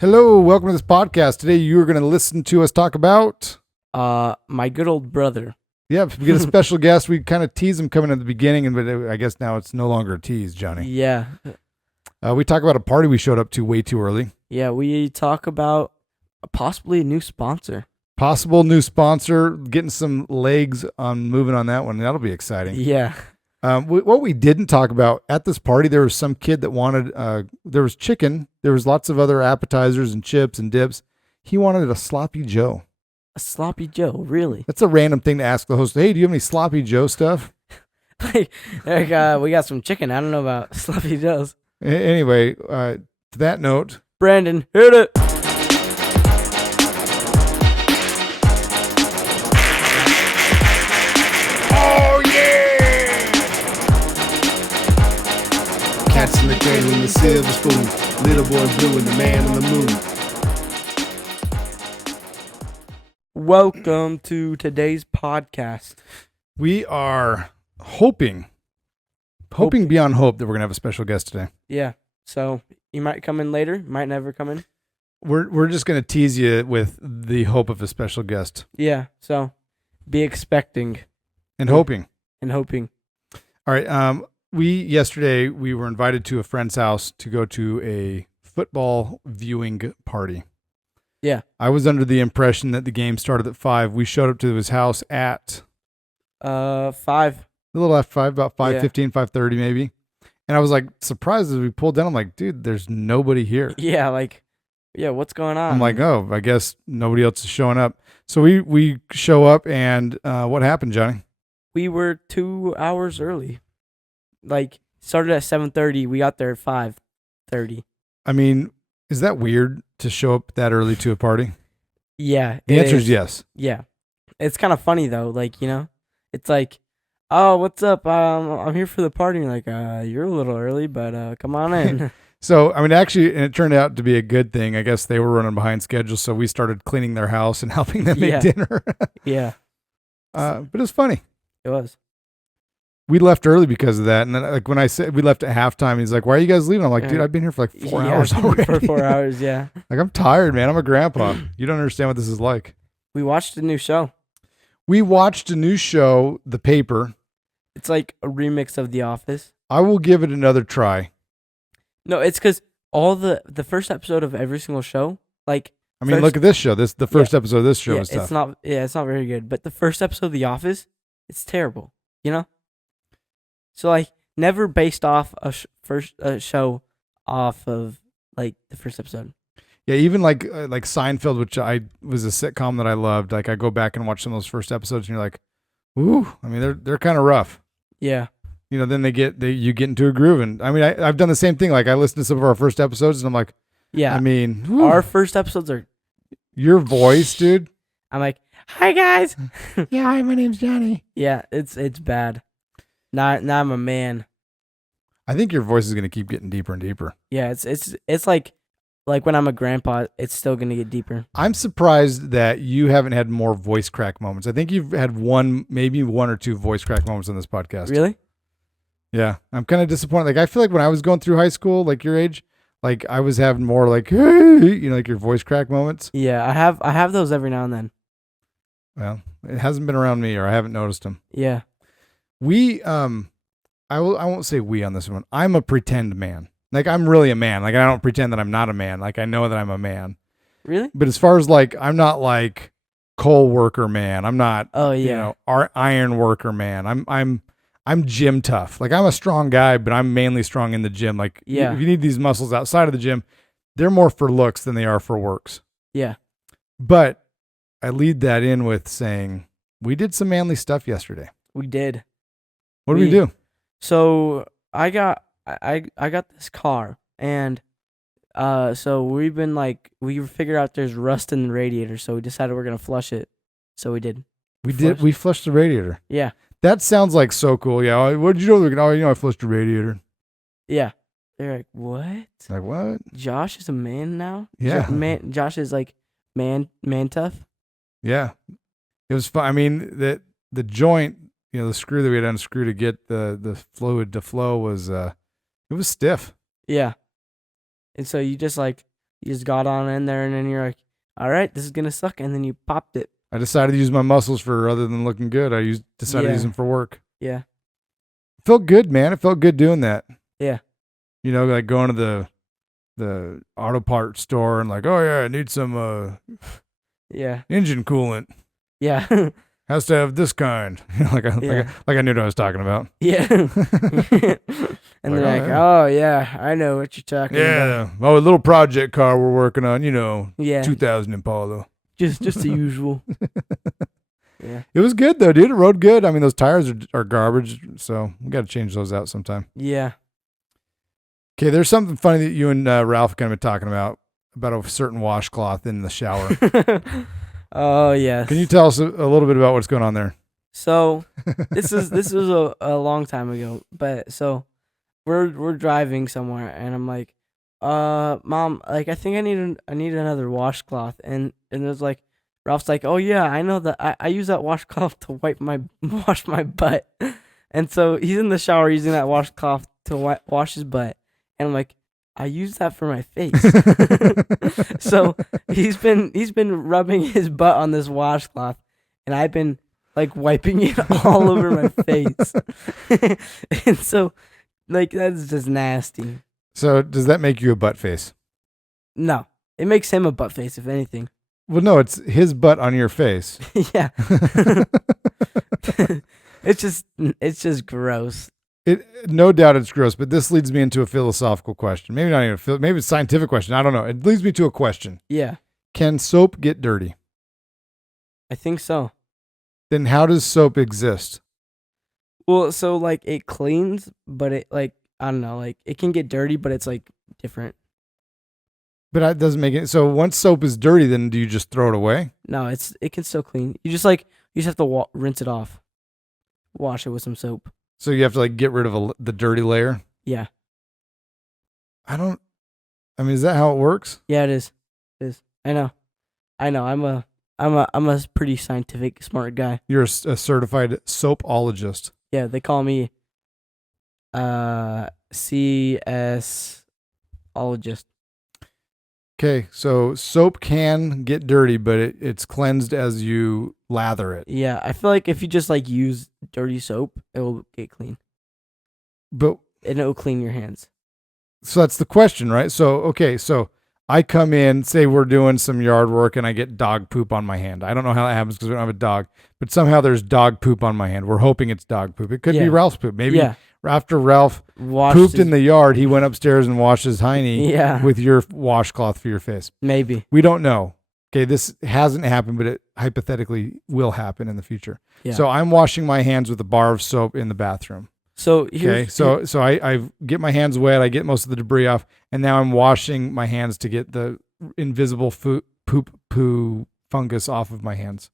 Hello, welcome to this podcast. Today you're going to listen to us talk about... My good old brother. Yeah, we get a special guest. We kind of tease him coming at the beginning, but I guess now it's no longer a tease, Johnny. Yeah. We talk about a party we showed up to way too early. Yeah, we talk about possibly a new sponsor. Possible new sponsor, getting some legs on moving on that one. That'll be exciting. Yeah. What we didn't talk about at this party, there was some kid that wanted, there was chicken. There was lots of other appetizers and chips and dips. He wanted a sloppy Joe. A sloppy Joe, really? That's a random thing to ask the host. Hey, do you have any sloppy Joe stuff? We got some chicken. I don't know about sloppy Joes. Anyway, to that note, Brandon, hit it. oh yeah! Cats in the cradle in the silver spoon. Little boy blue and the man on the moon. Welcome to today's podcast. We are hoping beyond hope that we're gonna have a special guest today. Yeah. So you might come in later, might never come in. We're just gonna tease you with the hope of a special guest Yeah. So be expecting and hoping. and hoping. All right. Yesterday we were invited to a friend's house to go to a football viewing party. Yeah. I was under the impression that the game started at 5. We showed up to his house at 5. a little after 5, about 5:15, Yeah. 5:30 maybe. And I was like surprised as we pulled down. I'm like, dude, there's nobody here. Yeah. What's going on? I'm like, oh, I guess nobody else is showing up. So we show up, and what happened, Johnny? We were 2 hours early. Started at 7:30. We got there at 5:30. I mean, is that weird to show up that early to a party? Yeah. The answer is yes. Yeah. It's kind of funny though. It's like, oh, what's up? I'm here for the party. You're like, you're a little early, but come on in. So, I mean, actually, and it turned out to be a good thing. I guess they were running behind schedule, so we started cleaning their house and helping them make Yeah. dinner. Yeah. But it was funny. It was. We left early because of that. And then, like, when I said we left at halftime, he's like, why are you guys leaving? I'm like, dude, I've been here for like 4 hours already. For 4 hours, yeah. Like, I'm tired, man. I'm a grandpa. You don't understand what this is like. We watched a new show. We watched a new show, The Paper. It's like a remix of The Office. I will give it another try. No, it's because all the first episode of every single show, I mean, look at this show. The first episode of this show is tough. it's not very good. But the first episode of The Office, it's terrible. You know. So never based off a first show off of the first episode. Yeah, even like Seinfeld, which was a sitcom that I loved. Like, I go back and watch some of those first episodes, and you're like, ooh. I mean, they're kind of rough. Yeah. You know, then you get into a groove, and I mean, I've done the same thing. Like, I listened to some of our first episodes, and I'm like, yeah. I mean, whew. Our first episodes are. Your voice, dude. I'm like, hi guys. Yeah, hi, my name's Johnny. Yeah, it's bad. Now I'm a man. I think your voice is gonna keep getting deeper and deeper. Yeah, it's like when I'm a grandpa, it's still gonna get deeper. I'm surprised that you haven't had more voice crack moments. I think you've had maybe one or two voice crack moments on this podcast. Really? Yeah, I'm kind of disappointed. Like, I feel like when I was going through high school, like your age, like I was having more like, hey, like your voice crack moments. Yeah, I have those every now and then. Well, it hasn't been around me, or I haven't noticed them. Yeah. I won't say we on this one. I'm a pretend man. Like, I'm really a man. Like, I don't pretend that I'm not a man. Like, I know that I'm a man. Really? But as far as I'm not like coal worker man. I'm not. Oh yeah. Iron worker man. I'm gym tough. Like, I'm a strong guy, but I'm mainly strong in the gym. Like, yeah. If you need these muscles outside of the gym, they're more for looks than they are for works. Yeah. But I lead that in with saying we did some manly stuff yesterday. We did. What did we do? So I got this car, and so we've been we figured out there's rust in the radiator, so we decided we're gonna flush it. So we did. We flushed the radiator. Yeah. That sounds like so cool. Yeah. What did you know? I flushed the radiator. Yeah. They're like, what? Like, what? Josh is a man now? Yeah. Josh is man tough? Yeah. It was fun. I mean, the joint, the screw that we had unscrewed to get the fluid to flow was, it was stiff. Yeah. And so you just You just got on in there, and then you're like, all right, this is gonna suck, and then you popped it. I decided to use my muscles for other than looking good. Decided to use Yeah. them for work. Yeah. It felt good, man. It felt good doing that. Yeah. You know, like going to the auto parts store and like, oh yeah, I need some Yeah. engine coolant. Yeah. Has to have this kind. like I knew what I was talking about. Yeah. And Like, they're like, oh yeah, I know what you're talking about. Yeah. Oh, a little project car we're working on, Yeah. 2000 Impala. Just the usual. Yeah. It was good though, dude. It rode good. I mean, those tires are garbage, so we got to change those out sometime. Yeah. Okay, there's something funny that you and Ralph kind of been talking about a certain washcloth in the shower. Oh yes. Can you tell us a little bit about what's going on there? So this was a long time ago, but so we're driving somewhere, and I'm like, Mom, like I think I need another washcloth, and it's like Ralph's like, oh yeah, I know that I use that washcloth to wash my butt, and so he's in the shower using that washcloth to wash his butt, and I'm like, I use that for my face. So he's been rubbing his butt on this washcloth, and I've been like wiping it all over my face. And so like that's just nasty. So does that make you a butt face? No. It makes him a butt face, if anything. Well, no, it's his butt on your face. Yeah. It's just gross. No doubt it's gross, but this leads me into a philosophical question. Maybe not even maybe it's a scientific question. I don't know. It leads me to a question. Yeah. Can soap get dirty? I think so. Then how does soap exist? Well, so like it cleans, but it like I don't know, like it can get dirty, but it's like different. But that doesn't make it. So once soap is dirty, then do you just throw it away? No, it can still clean. You just have to rinse it off. Wash it with some soap. So you have to like get rid of the dirty layer? Yeah. I mean, is that how it works? Yeah, it is. It is. I know. I'm a pretty scientific, smart guy. You're a certified soapologist. Yeah, they call me CS-ologist. Okay, so soap can get dirty, but it's cleansed as you lather it. Yeah, I feel like if you just like use dirty soap, it will get clean. But And it will clean your hands. so that's the question, right? So okay, so I come in, say we're doing some yard work, and I get dog poop on my hand. I don't know how that happens because we don't have a dog, but somehow there's dog poop on my hand. We're hoping it's dog poop. It could be Yeah. Ralph's poop. Maybe Yeah. after Ralph Washed pooped his- in the yard, he went upstairs and washed his hiney Yeah. with your washcloth for your face. Maybe. We don't know. Okay, this hasn't happened, but it hypothetically will happen in the future. Yeah. So I'm washing my hands with a bar of soap in the bathroom. So Okay, so I get my hands wet, I get most of the debris off, and now I'm washing my hands to get the invisible poo fungus off of my hands.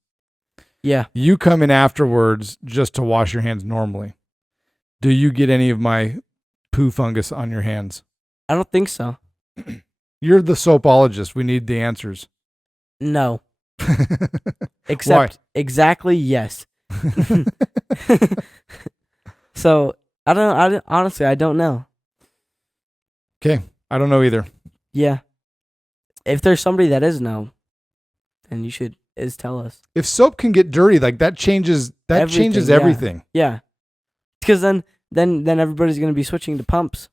yeah. You come in afterwards just to wash your hands normally. Do you get any of my poo fungus on your hands? I don't think so. You're the soapologist. We need the answers. No. Except exactly yes. So I honestly I don't know. Okay, I don't know either. Yeah. If there's somebody that is know, then you should tell us. If soap can get dirty, like that changes Everything, yeah. everything. Yeah. Because then everybody's gonna be switching to pumps.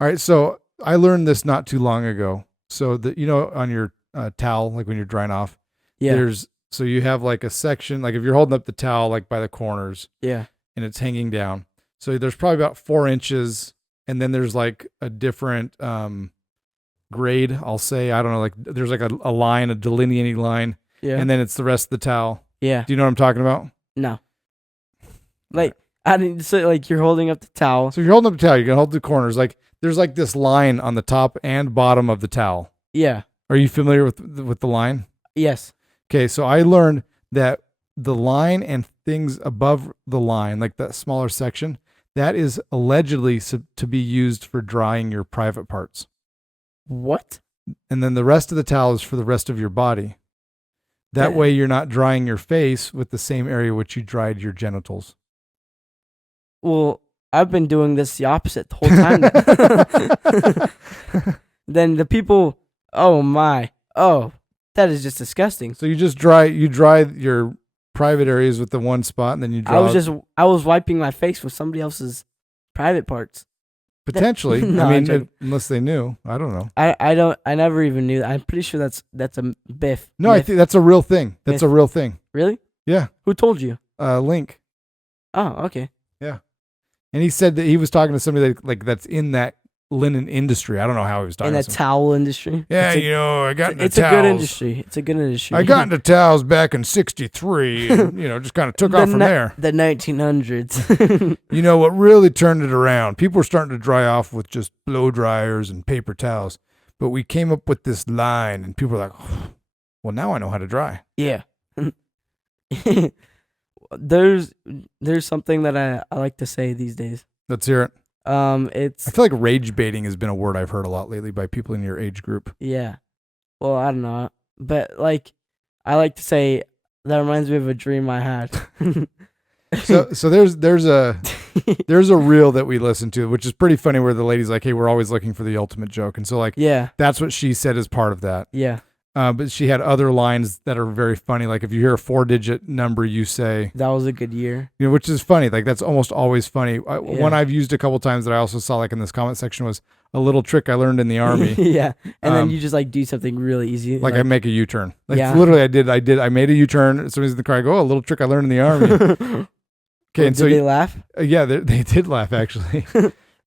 All right, so I learned this not too long ago. So that on your towel, like when you're drying off, Yeah. so you have like a section, like if you're holding up the towel like by the corners Yeah. and it's hanging down. So there's probably about 4 inches, and then there's like a different grade, I'll say. I don't know, like there's like a line, a delineating line, Yeah. and then it's the rest of the towel. Yeah. Do you know what I'm talking about? No. Like I didn't say like you're holding up the towel. So if you're holding up the towel, you're gonna hold the corners. Like there's like this line on the top and bottom of the towel. Yeah. Are you familiar with the line? Yes. Okay, so I learned that the line and things above the line, like that smaller section, that is allegedly to be used for drying your private parts. What? And then the rest of the towel is for the rest of your body. That Yeah. way you're not drying your face with the same area which you dried your genitals. Well, I've been doing this the opposite the whole time. Then the people Oh my. Oh, that is just disgusting. So you just dry your private areas with the one spot, and then you draw. I was wiping my face with somebody else's private parts. Potentially. No, I I'm mean, joking. unless they knew. I don't know. I never even knew that. I'm pretty sure that's a biff. No, I myth. think that's a real thing. That's Myth. a real thing. Really? Yeah. Who told you? Link. Oh, okay. And he said that he was talking to somebody that's in that linen industry. I don't know how he was talking. In the to towel industry. Yeah, It's I got into it's a towels. good industry. It's a good industry. I got into towels back in '63, and just kind of took off from there. The 1900s. What really turned it around? People were starting to dry off with just blow dryers and paper towels, but we came up with this line, and people were like, "Well, now I know how to dry." Yeah. There's something that I like to say these days. Let's hear it. I It's feel like rage baiting has been a word I've heard a lot lately by people in your age group. yeah. Well, I don't know, but like I like to say that reminds me of a dream I had. So there's a reel that we listened to, which is pretty funny, where the lady's like, "Hey, we're always looking for the ultimate joke," and so like Yeah. that's what she said as part of that. Yeah. But she had other lines that are very funny. Like if you hear a 4-digit number, you say, That was a good year. which is funny. Like that's almost always funny. One I've used a couple times that I also saw like in this comment section was a little trick I learned in the army. Yeah. And then Um, you just like do something really easy. Like I make a U-turn. Like Yeah. literally I made a U-turn. Somebody's in the car. I go, "Oh, a little trick I learned in the army." Okay. And did so they laugh? yeah, they did laugh actually.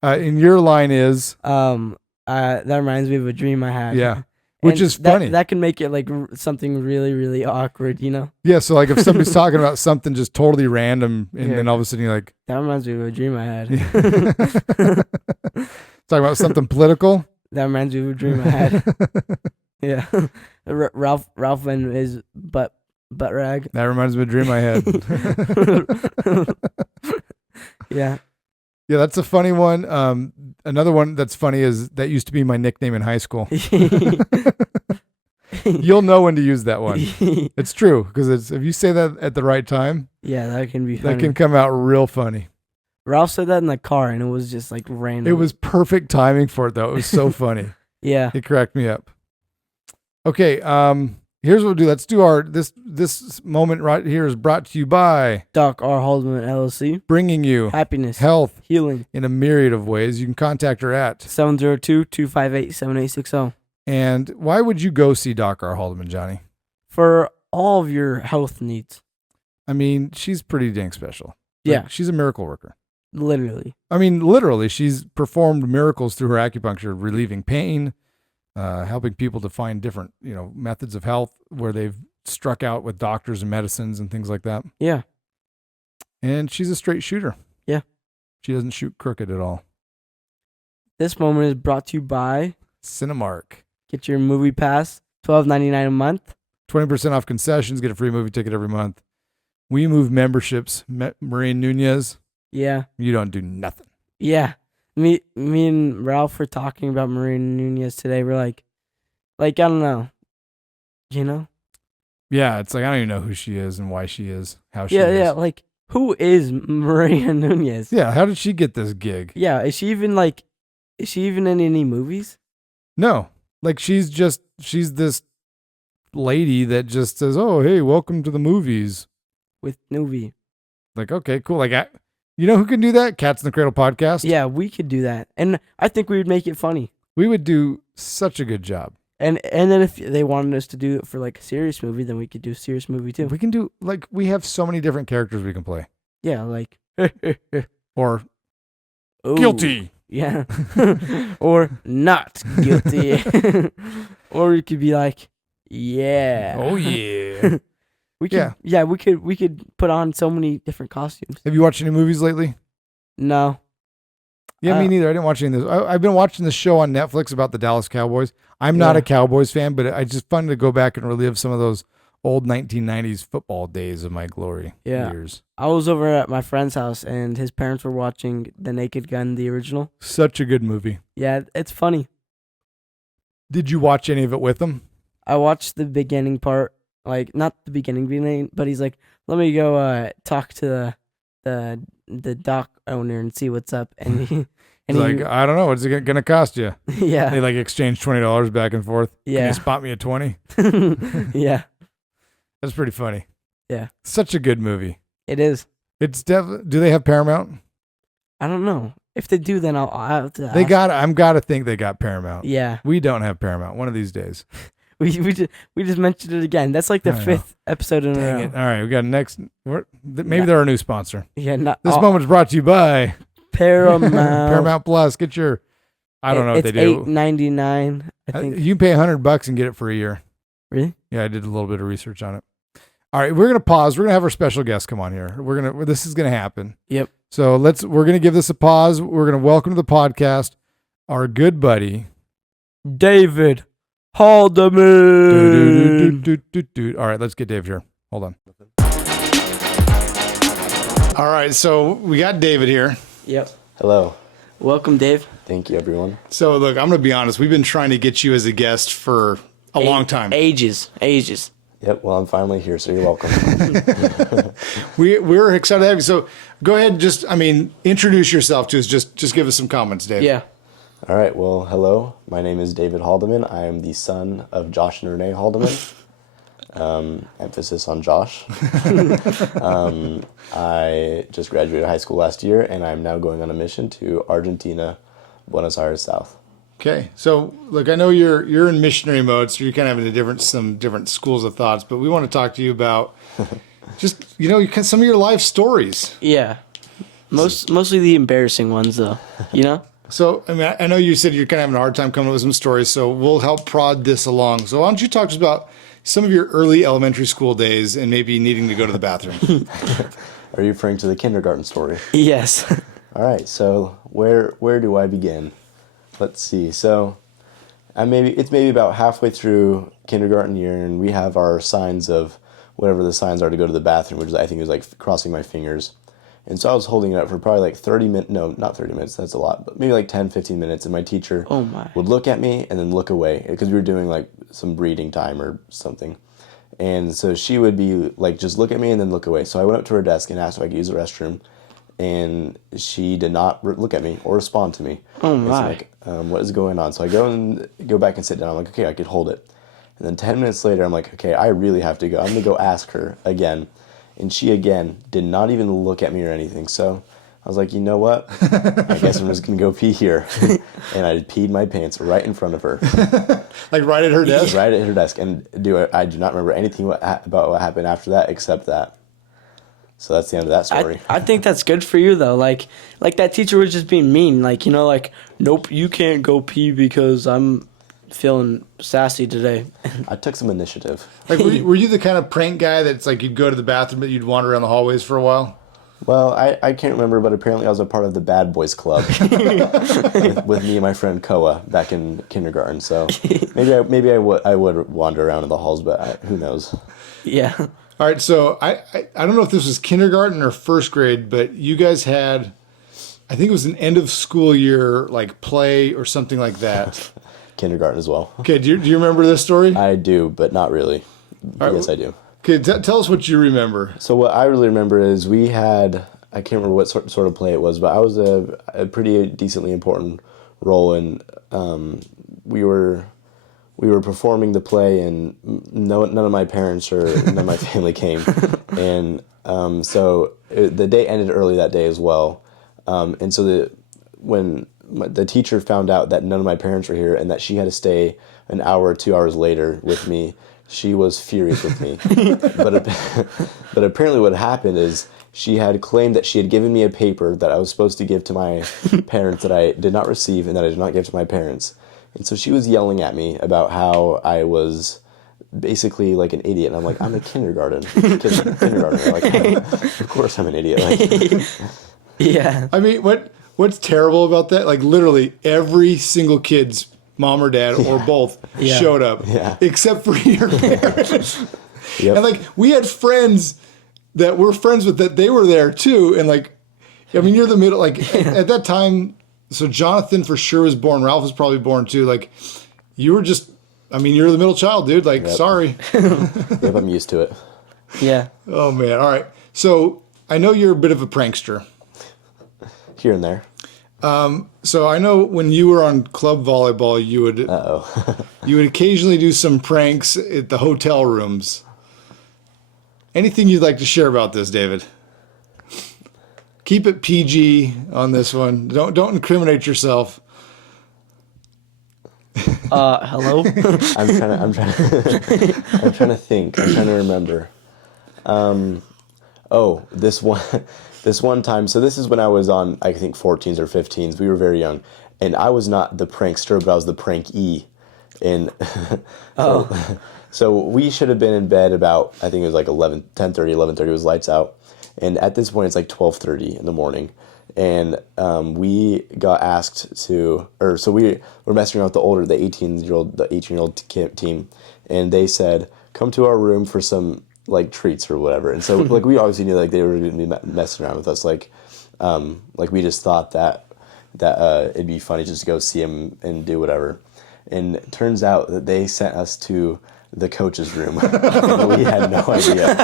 And your line is, That reminds me of a dream I had. yeah. Which And is funny. That can make it like something really, really awkward, Yeah, so like if somebody's talking about something just totally random, and Yeah. then all of a sudden you're like, That reminds me of a dream I had. talking about something political. That reminds me of a dream I had. Yeah. Ralph and his butt rag. That reminds me of a dream I had. Yeah. Yeah, that's a funny one. Another one that's funny is that used to be my nickname in high school. You'll know when to use that one. It's true, because if you say that at the right time, Yeah, that can be funny. that can come out real funny. Ralph said that in the car, and it was just like random. It was perfect timing for it, though. It was so funny. Yeah. It cracked me up. Okay, here's what we'll do. Let's do this moment right here is brought to you by Doc R. Haldeman LLC. bringing you Happiness. health Healing. in a myriad of ways. You can contact her at. 702-258-7860. And why would you go see Doc R. Haldeman, Johnny? For all of your health needs. I mean, she's pretty dang special. Yeah. She's a miracle worker. Literally. I mean, literally, she's performed miracles through her acupuncture, relieving pain, helping people to find different, methods of health where they've struck out with doctors and medicines and things like that. Yeah. And she's a straight shooter. Yeah. She doesn't shoot crooked at all. This moment is brought to you by Cinemark. Get your movie pass, $12.99 a month. 20% off concessions. Get a free movie ticket every month. We move memberships. Maureen Nunez, Yeah. you don't do nothing. Yeah. Me and Ralph were talking about Marina Nunez today. We're like I don't know. Yeah, it's like I don't even know who she is and why she is, how she Yeah, is. yeah. Like, who is Marina Nunez? Yeah, how did she get this gig? Yeah. Is she even in any movies? No. Like she's this lady that just says, "Oh, hey, welcome to the movies." With Nuvi. Like, okay, cool. Like, you know who can do that? Cats in the Cradle podcast. Yeah, we could do that. And I think we would make it funny. We would do such a good job. And then if they wanted us to do it for like a serious movie, then we could do a serious movie too. We can do we have so many different characters we can play. Yeah, like Or Ooh, guilty. Yeah. Or not guilty. Or it could be like, yeah. Oh yeah. We could, we could put on so many different costumes. Have you watched any movies lately? No. Yeah, me neither. I didn't watch any of this. I've been watching this show on Netflix about the Dallas Cowboys. I'm not a Cowboys fan, but it's just fun to go back and relive some of those old 1990s football days of my glory years. I was over at my friend's house, and his parents were watching The Naked Gun, the original. Such a good movie. Yeah, it's funny. Did you watch any of it with them? I watched the beginning part, like not the beginning, but he's like, "Let me go talk to the dock owner and see what's up." And And He's like, I don't know, what's it gonna cost you? yeah, They like exchange $20 back and forth. Can yeah, you spot me a 20? yeah, That's pretty funny. Yeah. Such a good movie. it is. It's do they have Paramount? I don't know. If they do, then I'll have to. They ask. got. I'm gotta think they got Paramount. Yeah, We don't have Paramount. One of these days. we just mentioned it again. That's like the I know. 5th episode in a Dang row. it! All right, we got next. Maybe Yeah. they're our new sponsor. Yeah, not This moment is brought to you by Paramount. Paramount Plus. Get your. I don't know what it's they do. $8.99. I think. You can pay $100 and get it for a year. Really? Yeah, I did a little bit of research on it. All right, we're gonna pause. We're gonna have our special guest come on here. This is gonna happen. Yep. So we're gonna give this a pause. We're gonna welcome to the podcast our good buddy David Haldeman. All right, let's get Dave here. Hold on. All right, so we got David here. Yep. Hello. Welcome, Dave. Thank you, everyone. So look, I'm gonna be honest. We've been trying to get you as a guest for a long time. Ages. Yep, well, I'm finally here, so you're welcome. We're excited to have you. So go ahead, introduce yourself to us. Just give us some comments, Dave. Yeah. All right, well, hello. My name is David Haldeman. I am the son of Josh and Renee Haldeman. Emphasis on Josh. I just graduated high school last year, and I'm now going on a mission to Argentina, Buenos Aires South. Okay, so look, I know you're in missionary mode, so you're kind of having some different schools of thoughts, but we want to talk to you about just some of your life stories. Yeah. Mostly the embarrassing ones, though. You know. So I know you said you're kind of having a hard time coming up with some stories, so we'll help prod this along. So why don't you talk to us about some of your early elementary school days and maybe needing to go to the bathroom? Are you referring to the kindergarten story? Yes. All right, so where do I begin? Let's see. So it's maybe about halfway through kindergarten year, and we have our signs of whatever the signs are to go to the bathroom, which I think is like crossing my fingers. And so I was holding it up for probably like 30 minutes. No, not 30 minutes. That's a lot. But maybe like 10, 15 minutes. And my teacher would look at me and then look away because we were doing like some breeding time or something. And so she would be like, just look at me and then look away. So I went up to her desk and asked if I could use the restroom. And she did not look at me or respond to me. Oh, my. my. What is going on? So I go back and sit down. I'm like, okay, I could hold it. And then 10 minutes later, I'm like, okay, I really have to go. I'm going to go ask her again. And she, again, did not even look at me or anything. So I was like, you know what? I guess I'm just going to go pee here. And I peed my pants right in front of her. Like right at her desk? Right at her desk. And I do not remember anything about what happened after that except that. So that's the end of that story. I think that's good for you, though. Like that teacher was just being mean. Like, nope, you can't go pee because I'm feeling sassy today. I took some initiative. Like, were you the kind of prank guy that's like you'd go to the bathroom but you'd wander around the hallways for a while? Well, I can't remember, but apparently I was a part of the Bad Boys Club with me and my friend Koa back in kindergarten. So maybe I would wander around in the halls, but who knows? Yeah. All right, so I don't know if this was kindergarten or first grade, but you guys had, I think it was an end of school year like play or something like that. Kindergarten as well. Okay, do you remember this story? I do, but not really. Right, yes, I do. Okay, tell us what you remember. So what I really remember is we had, I can't remember what sort of play it was, but I was a pretty decently important role, and we were performing the play, and none of my parents or none of my family came, and so the day ended early that day as well, and so when the teacher found out that none of my parents were here and that she had to stay an hour or 2 hours later with me, she was furious with me. But apparently what happened is she had claimed that she had given me a paper that I was supposed to give to my parents that I did not receive and that I did not give to my parents. And so she was yelling at me about how I was basically like an idiot. And I'm like, I'm a kindergartner. Like, of course I'm an idiot. Like, Yeah. I mean, what's terrible about that? Like literally every single kid's mom or dad or both showed up, except for your parents. Yep. And like we had friends that we're friends with that they were there too, and like, I mean, you're the middle. Like at that time, so Jonathan for sure was born. Ralph was probably born too. Like you were just, I mean, you're the middle child, dude. Like, sorry. Yep, I'm used to it. Yeah. Oh man. All right. So I know you're a bit of a prankster. Here and there. So I know when you were on club volleyball, you would you would occasionally do some pranks at the hotel rooms. Anything you'd like to share about this, David? Keep it PG on this one. Don't incriminate yourself. Hello. I'm trying to think. I'm trying to remember. This one time. So this is when I was on, I think 14s or 15s. We were very young, and I was not the prankster, but I was the prank-e. And so we should have been in bed about, I think it was like 10:30, 11:30 was lights out. And at this point, it's like 12:30 in the morning. And we got asked to, so we were messing around with the 18-year-old team. And they said, come to our room for some like treats or whatever. And so like we obviously knew like they were going to be messing around with us. Like we just thought that it'd be funny just to go see him and do whatever. And it turns out that they sent us to the coach's room. We had no idea.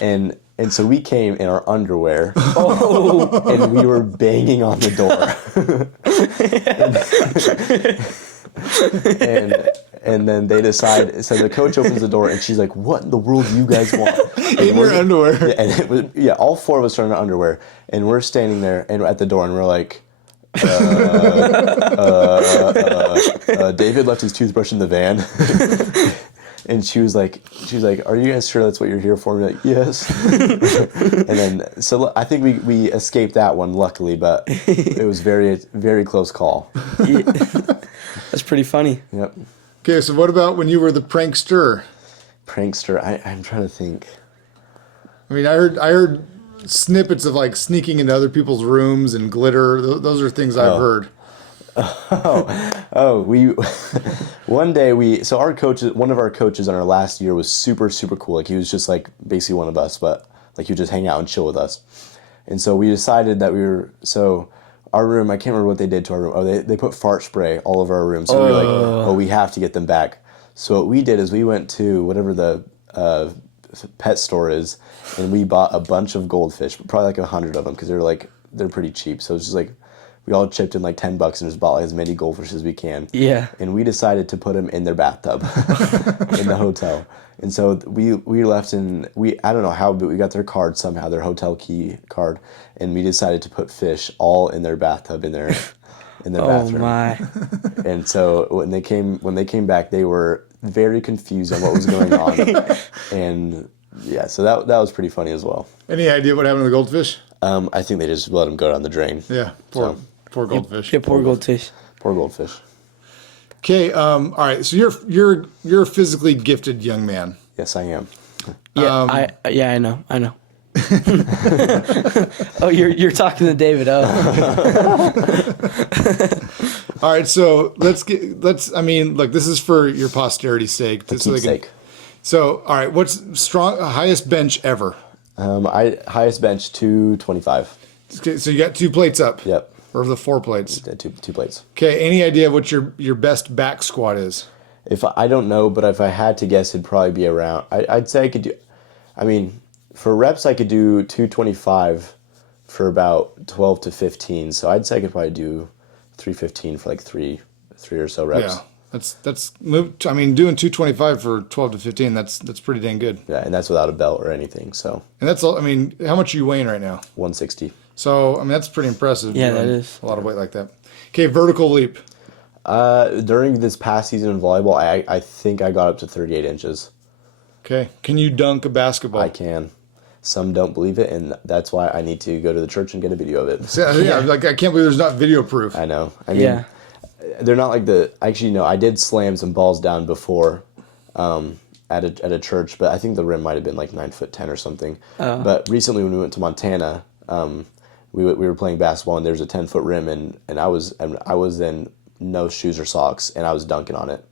And so we came in our underwear. And we were banging on the door. and then they decide. So the coach opens the door, and she's like, "What in the world do you guys want?" In your underwear. And it was all four of us are in our underwear, and we're standing there and at the door, and we're like. David left his toothbrush in the van. And she was like, are you guys sure that's what you're here for? And we're like, yes. And then, so I think we escaped that one, luckily, but it was very, very close call. That's pretty funny. Yep. Okay, so what about when you were the prankster? Prankster, I'm trying to think. I mean, I heard snippets of like sneaking into other people's rooms and glitter. Those are things I've heard. One day one of our coaches on our last year was super, super cool. Like he was just like basically one of us, but like he would just hang out and chill with us. And so we decided that our room, I can't remember what they did to our room. They put fart spray all over our room. So we were like, we have to get them back. So what we did is we went to whatever the pet store is, and we bought a bunch of goldfish, probably like 100 of them, because they're pretty cheap. So it's just like we all chipped in like $10 and just bought like as many goldfish as we can. Yeah. And we decided to put them in their bathtub in the hotel. And so we left I don't know how, but we got their card somehow, their hotel key card, and we decided to put fish all in their bathtub in their bathroom. Oh my. And so when they came back, they were very confused on what was going on. And yeah, so that was pretty funny as well. Any idea what happened to the goldfish? I think they just let them go down the drain. Yeah, poor goldfish. Yeah, poor goldfish. Poor goldfish. Okay, all right. So you're a physically gifted young man. Yes, I am. Yeah, I know. Oh, you're talking to David. Oh. All right, so I mean, look, this is for your posterity's sake. So, all right, what's highest bench ever? Highest bench 225. Okay, so you got 2 plates up. Yep. Or the 4 plates. Two plates. Okay, any idea what your best back squat is? I don't know, but if I had to guess, it'd probably be around. I'd say I could do. I mean, for reps, I could do 225 for about 12 to 15. So I'd say I could probably do 315 for like three or so reps. Yeah, that's. I mean, doing 225 for 12 to 15. That's pretty dang good. Yeah, and that's without a belt or anything. So. And that's all. I mean, how much are you weighing right now? 160. So I mean, that's pretty impressive. Yeah, that is a lot of weight like that. Okay, vertical leap. During this past season in volleyball, I think I got up to 38 inches. Okay. Can you dunk a basketball? I can. Some don't believe it, and that's why I need to go to the church and get a video of it. Yeah, like I can't believe there's not video proof. I know. I mean, they're not like actually, no, I did slam some balls down before at a church, but I think the rim might have been like 9'10" or something. But recently when we went to Montana, we were playing basketball, and there's a 10-foot rim, and I was in no shoes or socks, and I was dunking on it.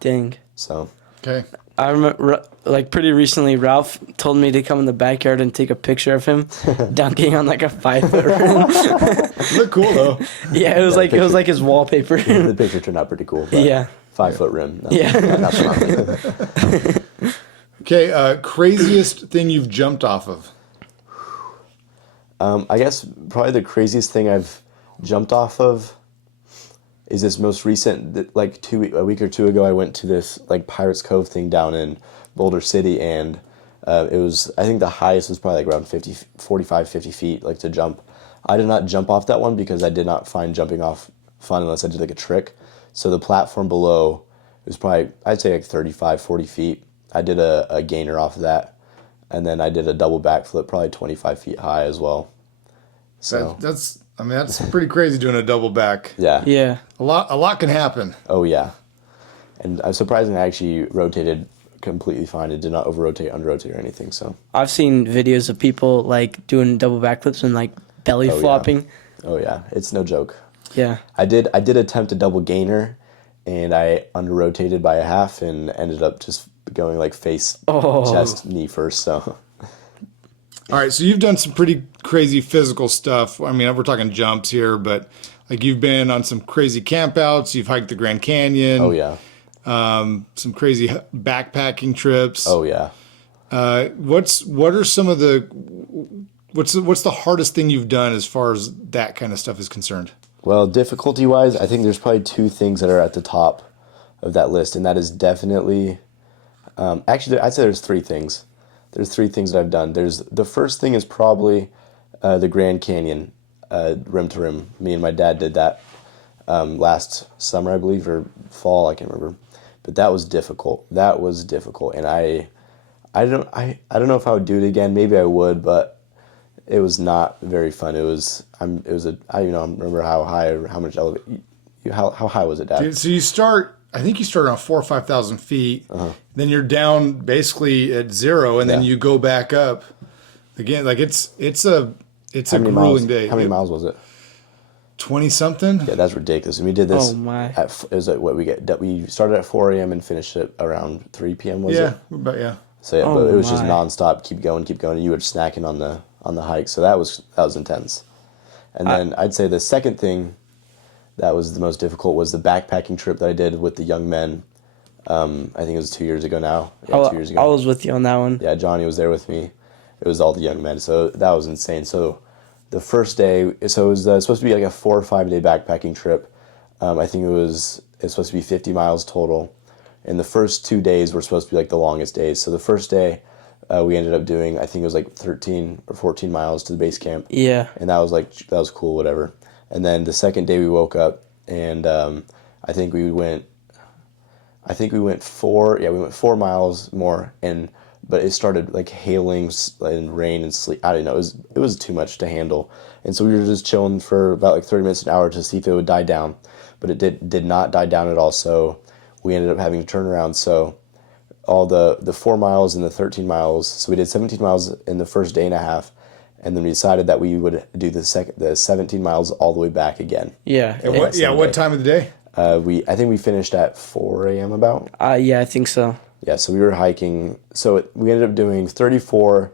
Dang. So. Okay. I remember, like, pretty recently, Ralph told me to come in the backyard and take a picture of him dunking on like a 5-foot rim. Look cool though. Yeah, it was like his wallpaper. The picture turned out pretty cool. Yeah. 5-foot rim. No, yeah. Not so Okay, craziest thing you've jumped off of? I guess probably the craziest thing I've jumped off of is this most recent, like a week or two ago, I went to this like Pirates Cove thing down in Boulder City, and it was, I think the highest was probably like around 45, 50 feet, like to jump. I did not jump off that one because I did not find jumping off fun unless I did like a trick. So the platform below was probably, I'd say like 35, 40 feet. I did a gainer off of that. And then I did a double backflip, probably 25 feet high as well. So That's pretty crazy doing a double back. yeah. Yeah. A lot can happen. Oh yeah. And I'm surprisingly, I actually rotated completely fine. It did not over rotate, under rotate, or anything. So I've seen videos of people like doing double backflips and like belly yeah. flopping. Oh yeah, it's no joke. Yeah. I did attempt a double gainer, and I under rotated by a half and ended up just going like face, chest, knee first. So All right, so you've done some pretty crazy physical stuff. I mean, we're talking jumps here, but like you've been on some crazy campouts. You've hiked the Grand Canyon. oh yeah, Some crazy backpacking trips. oh yeah. What's the hardest thing you've done as far as that kind of stuff is concerned? Well, difficulty wise, I think there's probably two things that are at the top of that list, and that is definitely. Actually, I'd say there's three things. There's three things that I've done. The first thing is probably the Grand Canyon, rim to rim. Me and my dad did that last summer, I believe, or fall. I can't remember, but that was difficult. And I don't know if I would do it again. Maybe I would, but it was not very fun. I don't remember how high or how much how high was it, Dad? So you start. I think you start around 4,000 or 5,000 feet. Then you're down basically at zero, and then you go back up again. Like it's a grueling day. How many miles was it? 20 something. Yeah, that's ridiculous. And we did this. Oh my! It was like what we get. We started at 4 a.m. and finished it around 3 p.m. Was it? But yeah. So yeah, but it was just my. nonstop. Keep going, and you were snacking on the hike. So that was intense. And then I'd say the second thing that was the most difficult was the backpacking trip that I did with the young men. I think it was 2 years ago now. Yeah, 2 years ago. I was with you on that one. Yeah, Johnny was there with me. It was all the young men, so that was insane. So the first day, so it was supposed to be like a 4 or 5 day backpacking trip. I think it's supposed to be 50 miles total. And the first 2 days were supposed to be like the longest days. So the first day, we ended up doing, I think it was like 13 or 14 miles to the base camp. Yeah. And that was cool, whatever. And then the second day we woke up, and I think we went 4 miles more, but it started like hailing and rain and sleet. I don't know. It was too much to handle, and so we were just chilling for about like 30 minutes, an hour to see if it would die down, but it did not die down at all. So we ended up having to turn around. So all the 4 miles and the 13 miles. So we did 17 miles in the first day and a half. And then we decided that we would do the 17 miles all the way back again. Yeah. What time of the day? I think we finished at 4 a.m. about. Yeah, I think so. Yeah, so we were hiking. So we ended up doing 34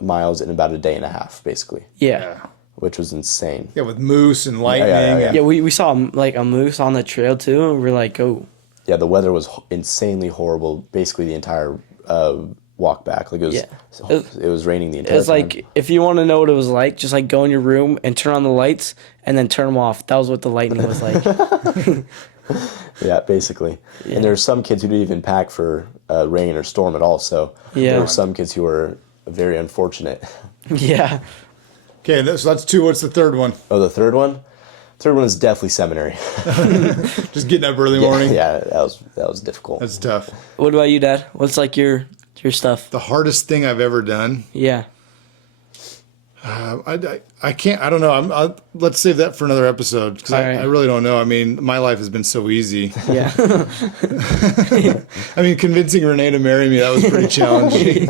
miles in about a day and a half, basically. Yeah. Which was insane. Yeah, with moose and lightning. Yeah. Yeah, we saw like a moose on the trail too, and we're like, oh. Yeah, the weather was insanely horrible. Basically, the entire walk back. Like it was raining the entire time. It's like, if you want to know what it was like, just like go in your room and turn on the lights and then turn them off. That was what the lightning was like. Yeah, basically. Yeah. And there were some kids who didn't even pack for rain or storm at all. So there were some kids who were very unfortunate. Yeah. Okay, so that's two. What's the third one? Oh, the third one? Third one is definitely seminary. Just getting up early morning. Yeah, that was difficult. That's tough. What about you, Dad? What's like your stuff? The hardest thing I've ever done. Yeah. I can't. I don't know. Let's save that for another episode because I really don't know. I mean, my life has been so easy. Yeah. I mean, convincing Renee to marry me, that was pretty challenging.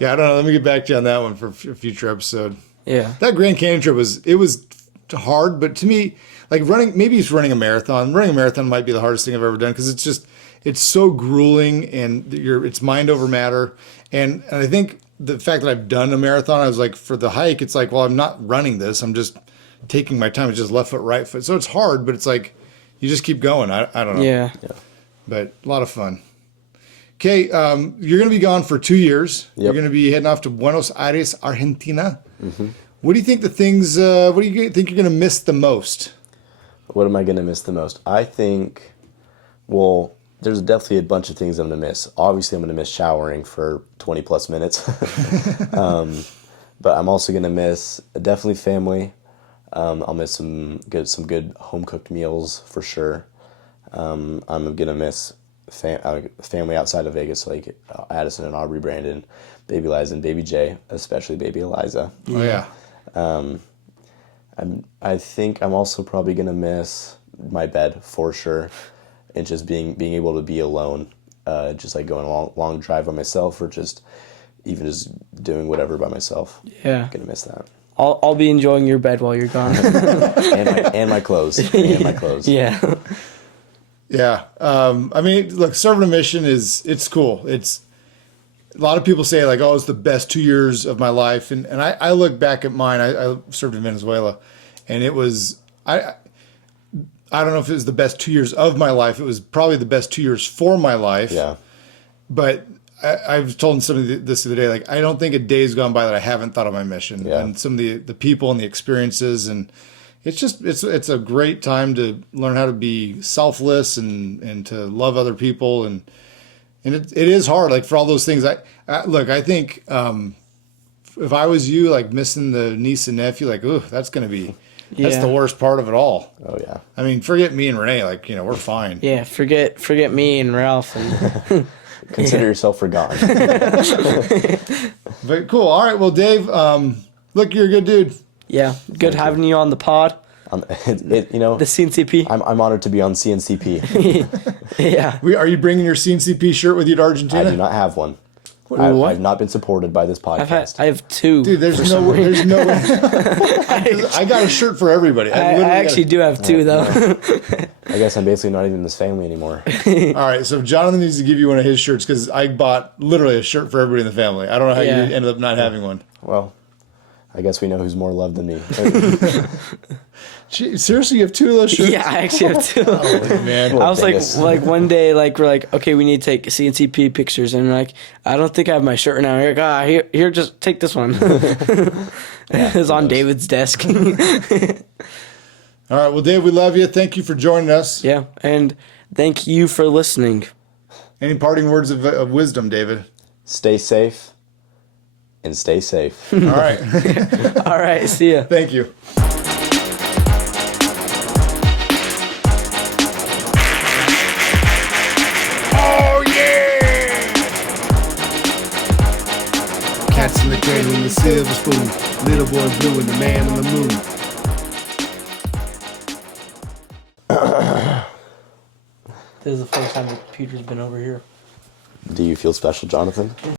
Yeah, I don't know. Let me get back to you on that one for a future episode. Yeah. That Grand Canyon trip was hard, but to me, like maybe it's running a marathon. Running a marathon might be the hardest thing I've ever done because it's so grueling and it's mind over matter. And I think the fact that I've done a marathon, I was like, for the hike, it's like, well, I'm not running this. I'm just taking my time. It's just left foot, right foot. So it's hard, but it's like, you just keep going. I don't know. Yeah. But a lot of fun. Okay, you're going to be gone for 2 years. Yep. You're going to be heading off to Buenos Aires, Argentina. Mm-hmm. What do you think what do you think you're going to miss the most? What am I going to miss the most? I think, well, there's definitely a bunch of things I'm going to miss. Obviously, I'm going to miss showering for 20 plus minutes. But I'm also going to miss definitely family. I'll miss some good home cooked meals for sure. I'm going to miss family outside of Vegas, like Addison and Aubrey, Brandon, baby Liza, and baby Jay, especially baby Eliza. Oh, yeah. I think I'm also probably going to miss my bed for sure. And just being able to be alone, just like going a long drive by myself, or just doing whatever by myself. Yeah. Gonna miss that. I'll be enjoying your bed while you're gone. and my clothes. And my clothes. Yeah. Yeah. I mean, look, serving a mission it's cool. It's a lot of people say like, oh, it's the best 2 years of my life. And I look back at mine. I served in Venezuela, and it was, I don't know if it was the best 2 years of my life. It was probably the best 2 years for my life. Yeah. But I've told somebody this the other day, like, I don't think a day's gone by that I haven't thought of my mission and some of the people and the experiences. And it's just, it's a great time to learn how to be selfless and to love other people. And it is hard, like, for all those things. I think if I was you, like, missing the niece and nephew, like, ooh, that's going to be, that's the worst part of it all. Oh, yeah. I mean, forget me and Renee, like, we're fine. Yeah, forget me and Ralph. And Consider yourself forgotten. But cool. All right. Well, Dave, look, you're a good dude. yeah, good having you on the pod. The CNCP. I'm honored to be on CNCP. Yeah. Are you bringing your CNCP shirt with you to Argentina? I do not have one. What? I've not been supported by this podcast. I have two. Dude, there's no way. There's no way. I got a shirt for everybody. I actually do have two, though. I guess I'm basically not even in this family anymore. All right, so Jonathan needs to give you one of his shirts because I bought literally a shirt for everybody in the family. I don't know how you ended up not having one. Well, I guess we know who's more loved than me. Gee, seriously, you have two of those shirts? Yeah, I actually have two. Oh, man. I was Dingus. like one day, like, we're like, okay, we need to take CNCP pictures, and we're like, I don't think I have my shirt now. You're like, here, just take this one. It's on David's desk. All right, well, Dave, we love you. Thank you for joining us. Yeah, and thank you for listening. Any parting words of wisdom, David? Stay safe and stay safe. All right. All right, see ya. Thank you. Cats in the cradle and the silver spoon. Little boy blue and the man on the moon. This is the first time the computer's been over here. Do you feel special, Jonathan?